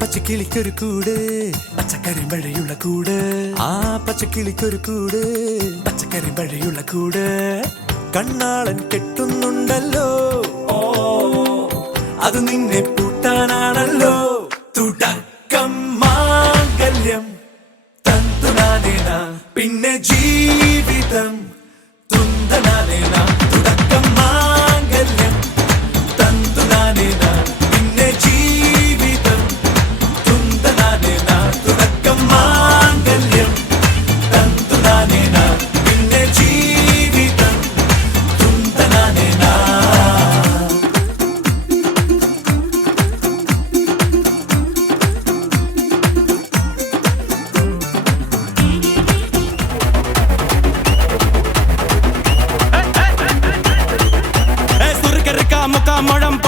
പച്ചക്കിളിക്കൊരു കൂട് പച്ചക്കറി മഴയുള്ള കൂട് ആ പച്ചക്കിളിക്കൊരു കൂട് പച്ചക്കറി മഴയുള്ള കൂട് കണ്ണാളൻ കെട്ടുന്നുണ്ടല്ലോ അത് നിന്നെ പൂട്ടാനാണല്ലോ തുടക്കം മാംഗല്യം തന്തുനാനേന പിന്നെ ജീവിതം തുന്തനാനേന തുടക്കം മാംഗല്യം തന്തുനാനേന പിന്നെ ജീവിതം തുന്തനാനേന തുടക്കം മാംഗല്യം തന്തുനാനേന പിന്നെ ജീവിതം തുന്തനാനേന. முழம்